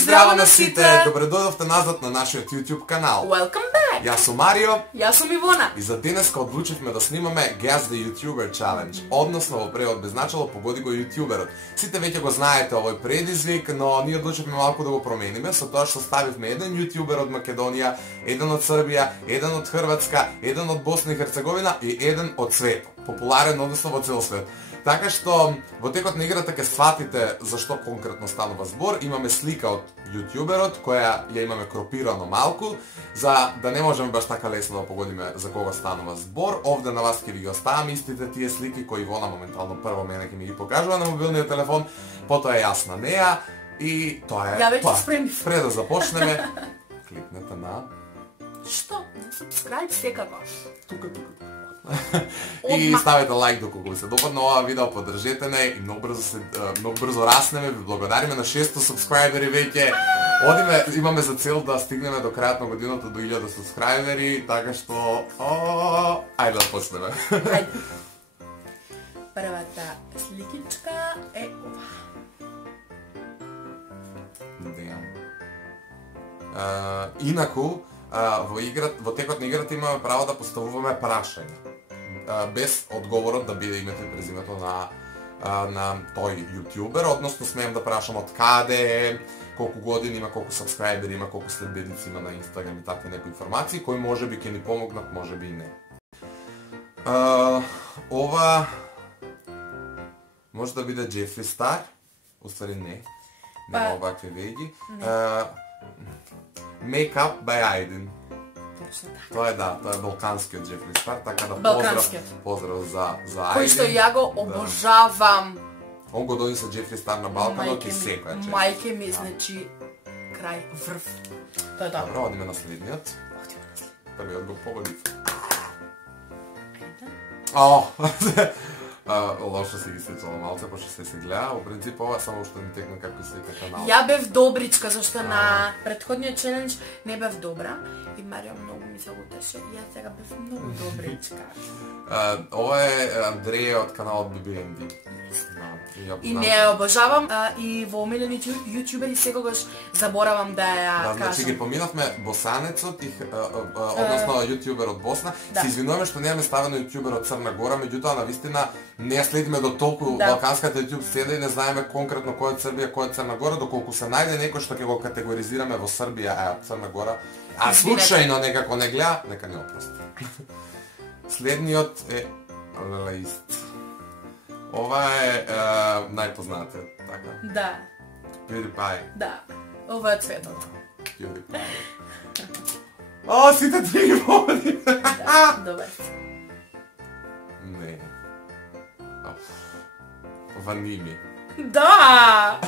Здрава на сите! Добре дојдовте назад на нашиот YouTube канал. Welcome back! Јас сум Марио. Јас сум Ивона. И за денеска одлучивме да снимаме Guess the YouTuber Challenge. Односно во превод без начало погоди го јутјуберот. Сите веќе го знаете овој предизвик, но ние одлучивме малку да го промениме со тоа што ставивме еден јутјубер од Македонија, еден од Србија, еден од Хрватска, еден од Босна и Херцеговина и еден од светот. Популарен односно во цел свет. Така што во текот на играта ќе сфатите зашто конкретно станува збор. Имаме слика од јутјуберот која ја имаме кропирано малку за да не можеме баш така лесно да погодиме за кога станува збор. Овде на вас ќе ви ги оставам истите тие слики кои Ивона моментално прво мене ќе ми ги покажува на мобилниот телефон, потоа јас на неа и тоа е. Ја веќе спремив. Пред да започнеме, кликнете на Што? Subscribe секако. тука. И ставете лайк доколку ви се допадна ова видео, поддржете не и многу брзо раснеме, ви благодариме на 600 субскрајбери веќе. Одиме, имаме за цел да стигнеме до крајот на годината до 1000 субскрајбери, така што ајде да почнеме. Ајде. Првата сликичка е ова. Инаку, во текот на играта имаме право да поставуваме прашања. Без одговорот да биде името и презимето на тој јутјубер, односно смеем да прашам од каде е, колку години има, колку сабскрајбери има, колку следбедици има на Инстаграм и такви некои информации, кои можеби ќе ни помогнат, можеби и не. Ова може да биде Джефри Стар, уствари не, нема овакви веги. Make Up by Aydin. Тоа е тоа е балканскиот Джефри Стар, така да поздрав за Aydin. Кој што ја го обожавам. Он го донесе Джефри Стар на Балканот и секоја чест. Мајке ми, значи, крај врв. Тоа е добро, одиме на следниот. Првиот го погодив. Лошо си ги сечала малце, пошто се гледа. Во принцип ова само што ми текна како слика канал. Ја бев добричка, зашто на претходниот челендж не бев добра и Марио многу ми се утеше и јас сега бев многу добричка. Ова е Андреја од каналот BBND. И не ја обожавам и во омилените јутјубери секогаш заборавам да ја кажам. Значи ги поминавме босанецот и односно јутјубер од Босна. Се извинуваме што немаме ставено јутјубер од Црна Гора, меѓутоа навистина не ја следиме до толку балканската јутјуб сцена и не знаеме конкретно кој е Србија, кој е Црна Гора, доколку се најде некој што ќе го категоризираме во Србија, Црна Гора, а случајно некако не гледа, нека не опрости. Следниот е Лелаист. Ова е најпознатиот, така? Да. PewDiePie. Да. Ова е цветот. PewDiePie. О, сите три ги помни. Да, добар. Не. Ваними. Да!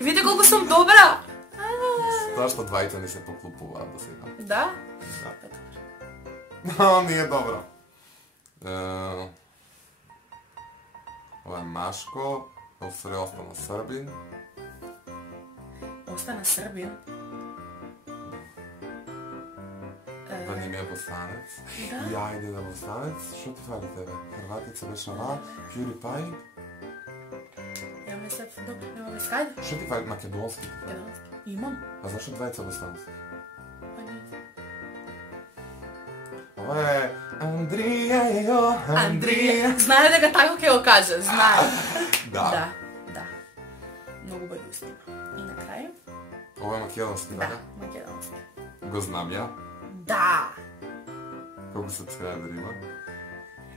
Види колку сум добра! Тоа што двајца не се поклупуваат до сега. Да? Но, не е добро. Ова е Машко, Осре остана Србин. Остана Србин? Ваними е босанец. Да? И ајде да босанец. Шо ти фали тебе? Хрватица беше ова, PewDiePie. Ја мислев, добро, нема го скајде. Шо ти фали? Македонски? Македонски. Имам. А зашто двајца босанци? Па не. Ова е Андрија, Андрија. Знае дека тако ќе го каже, знае. Да. Да. Многу бају снима. И на крај? Ова е македонски, Да, така? македонски. Го знам ја. Да. Колку сабскрајбери има?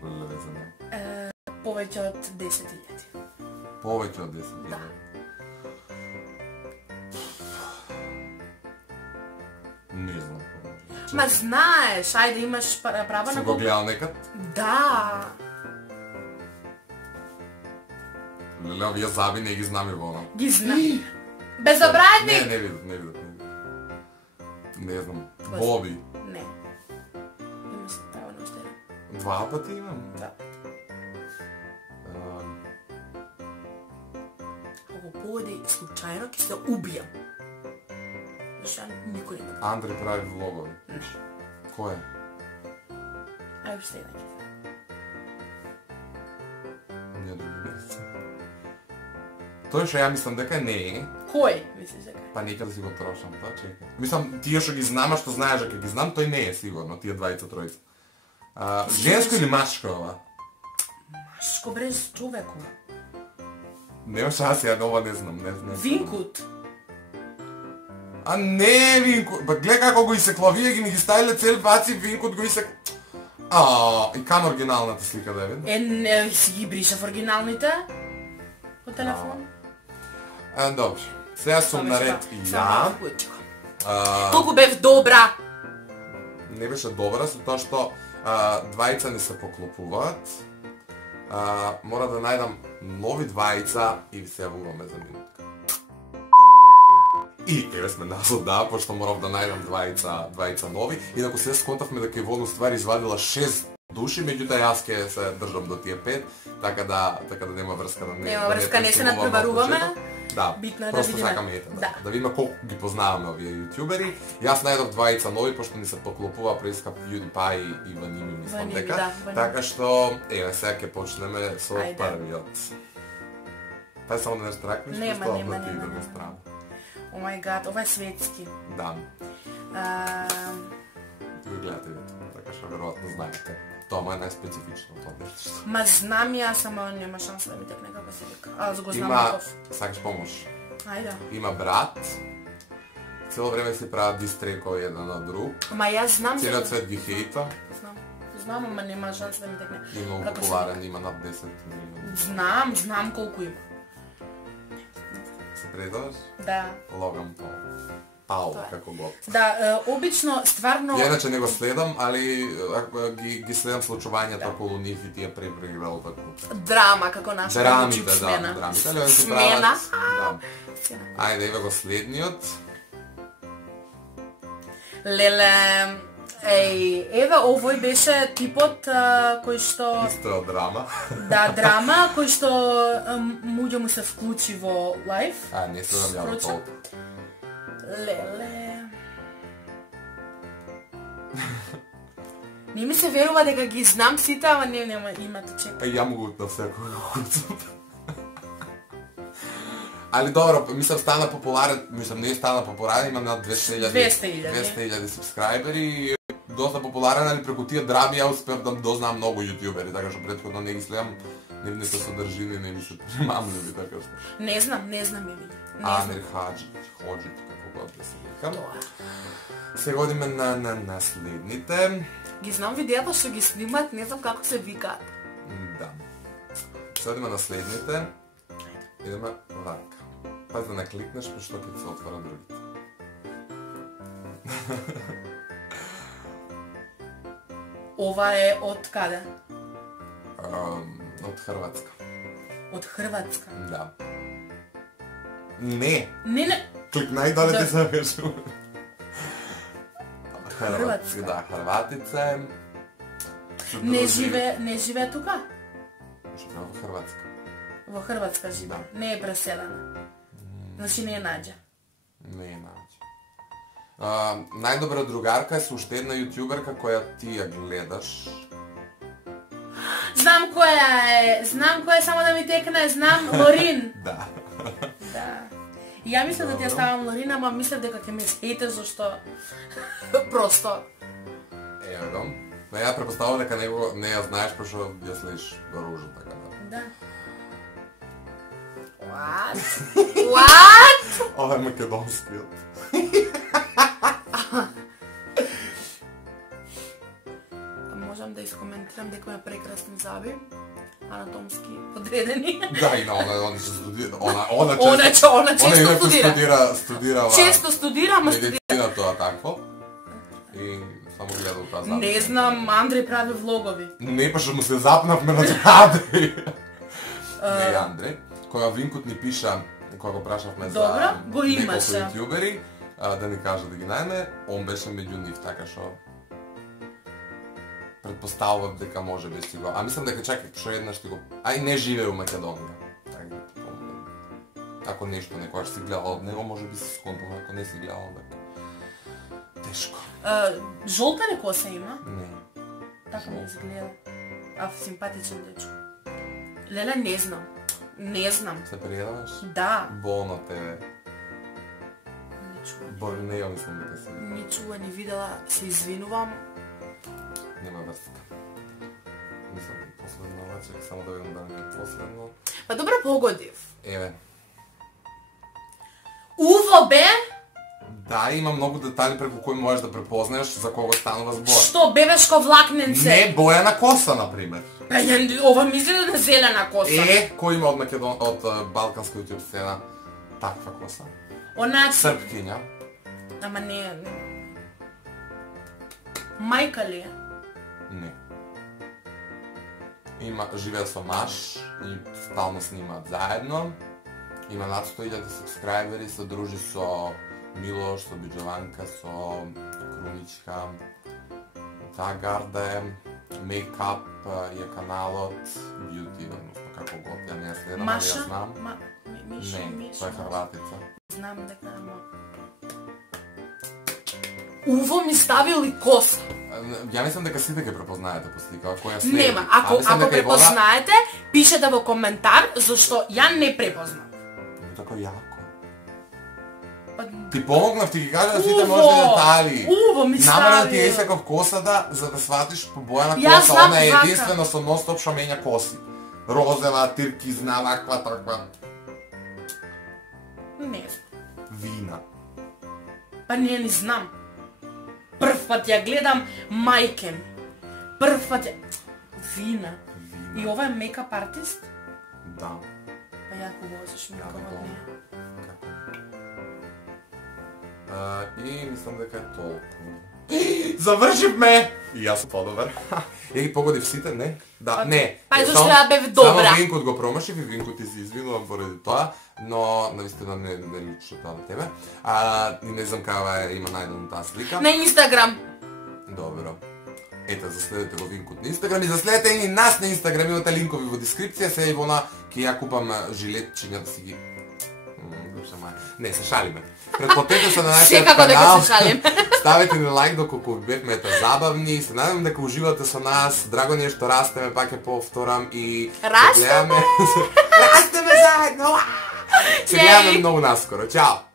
Леле за не. Повеќе од 10.000. Повеќе од 10.000. Да. Не знам. Ма знаеш, ајде имаш права Си на го гледал некад? Да. Леле, овие заби не ги знам и вона. Ги знам. Безобразни! Не видов. Не знам. Боби. Не. Имаш право на уште. Два пати имам. Да. Ако погоди случајно, ќе се убијам. Зашто никој не. Андри прави влогови. Кој е? Ајде уште една ќе. Не други не знам. Тој што ја мислам дека не е. Кој? Мислиш дека? Па нека да си го трошам, па чекај. Мислам, тие што ги знам, што знаеш дека ги знам, тој не е сигурно, тие двајца тројца. Женско или машко ова? Машко брез човеко. Нема шанси, ја ова не знам, не знам. Винкут. А не, Винкут, па гледа како го исекла, вие ги ставиле цели баци, Винкут го исек... и кам оригиналната слика да видам? Не, си ги бришав оригиналните по телефон. Добре. Сега сум наред и ја. Колку бев добра. Не беше добра, со тоа што двајца не се поклопуваат. Мора да најдам нови двајца и се јавуваме за минутка. И еве сме назад, да, пошто морав да најдам двајца нови. Инаку се сконтавме дека Ивону ствари извадила 6 души, меѓутоа јас ќе се држам до тие 5, така да нема врска да не. Нема врска, не се надпреваруваме. Да, битно е да просто видиме. сакаме да видиме колку ги познаваме овие јутјубери. Јас најдов двајца нови, пошто ни се поклопува преска PewDiePie и Ваними, мислам дека. Така што, еве, сега ќе почнеме со првиот. Тај само да не стракнеш, Нема. О мај гад, ова е светски. Да. Ви гледате, така што веројатно знаете. Тоа му е најспецифично, тоа нешто. Ма знам ја, само нема шанса да ми текне како се вика. Аз го знам Има, таков. сакаш помош? Ајде. Има брат. Цело време си прават дистрекови еден на друг. Ма јас знам. Целиот свет ги хејта. Знам, ама нема шанса да ми текне. Има популарен, има над 10 милиони. Знам колку има. Се предаваш? Да. Логан Пол, како год. Да, обично, стварно... Ја иначе не го следам, али ги следам случувањата околу нив и тие препреграл така. Драма, како наша YouTube смена. Драмите, смена. Ајде, еве го следниот. Леле, еве овој беше типот кој што... Исто драма. Да, драма, кој што муѓе му се вклучи во лайф. Не следам ја во толку. Леле... Не ми се верува дека ги знам сите, ама нема имате чекај. Ја могу да секој го куцам. Али добро, мислам стана популарен, не стана популарен, има над 200,000 субскрайбери. Доста популарен, али преку тие драми ја успев да дознам многу јутјубери, така што претходно не ги следам нивните содржини, не ми се примамливи, така што. Не знам ја. Амир Хаджи, како год да се викам. Се годиме на следните. Ги знам видеата што ги снимат, не знам како се викаат. Да. Се одиме на следните. Идеме вака. Пази да не кликнеш, пошто ќе се отвора другите. Ова е од каде? Од Хрватска. Од Хрватска? Да. Не. Кликнај дали ти се вешу. Хрватска. Да, Хрватица. Не живее тука? Живее во Хрватска. Во Хрватска живее. Не е преселена. Значи не е наѓа. Не е наѓа. Најдобра другарка е со уште една јутјуберка која ти ја гледаш. Знам која е, само да ми текне, знам, Лорин. Да. Ја мислам да ти ја ставам Лорин, ама мислам дека ќе ме схејте зашто просто. Еве го. Но ја препоставувам дека не ја знаеш, пошто ја следиш Ружа, така да. Да. What? Ова е македонскиот. Можам да искоментирам дека има прекрасни заби, анатомски подредени. Да, и на она се студира. Она често студира. Често студира, ама студира. Медицина тоа такво. И само гледа таа заби. Не знам, Андреј прави влогови. Не, па што му се запнавме на Андреј. Не, Андреј. Кога Винкут ни пиша, кога го прашавме за неколку јутјубери, да ни кажа да ги најме, он беше меѓу нив, така што предпоставував дека може би си го. А мислам дека чакај што еднаш ти го. Ај не живее у Македонија. Така ако нешто некогаш си гледал од него, може би си сконтал, ако не си гледал дека тешко. Жолтане коса има? Не. Така ми изгледа. Симпатичен дечко. Леле, не знам. Не знам. Се приедаваш? Да. Болно тебе. Не чува. Боже, не ја мислам дека си. Не чува, не видела, се извинувам. Нема врска. Мислам, последно чек, само да видам дали не е последно. Па добро погодив. Еве. Уво бе? Да, има многу детали преку кои можеш да препознаеш за кого станува збор. Што, бебешко влакненце? Не, боја на коса, например. Па ја, ова ми изгледа на зелена коса. Кој има од од балканска YouTube сцена таква коса? Она... Српкиња. Ама не... Мајка ли е? Не. Живее со маж и стално снимаат заедно. Има над 100.000 сабскрајбери, се дружи со Милош, со Биџованка, со Круничка. Таа гарда е Makeup е каналот, Beauty, односно како год, ја не ја следам, али ја знам. Миша? Не, тоа е Хрватица. Знам дека ама... Уво ми ставили коса. Ја мислам дека сите ќе препознаете по слика, која следи. Нема, ако препознаете, пишете во коментар, зашто ја не препознав. Тако јако. Ти помогнав, ти ги кажа да сите можни детали. Уво ми ставил. Намерно ти есеков косата, за да сватиш по боја на коса, она е единствено со ностоп што менја коси. Розева, тиркизна, ваква, таква. Не знам. Вина. Па не знам. Прв пат ја гледам мајке ми. Прв пат ја... Вина. И ова е мейкап артист? Да. Па јако возиш мейкап од неја. И мислам дека е толку. Завршивме! И јас сум подобар. Ја ги погодив сите, не? Да, не. Па зашто ја бев добра. Само Винкот го промашив и Винкот ти се извинувам поради тоа, но навистина не личи тоа на тебе. И не знам кава има најдена таа слика. На Инстаграм. Добро. Ете, заследете го Винкот на Инстаграм и заследете и нас на Инстаграм, имате линкови во дескрипција, се и вона ќе ја купам жилетчиња да си ги... Не, се шалиме. Претплатете се на нашиот канал. Секако дека се шалим. Ставете ни лайк доколку бевме забавни. Се надевам дека уживате со нас. Драго ни е што растеме, пак ќе повторам и растеме! Растеме заедно! Се гледаме многу наскоро. Чао!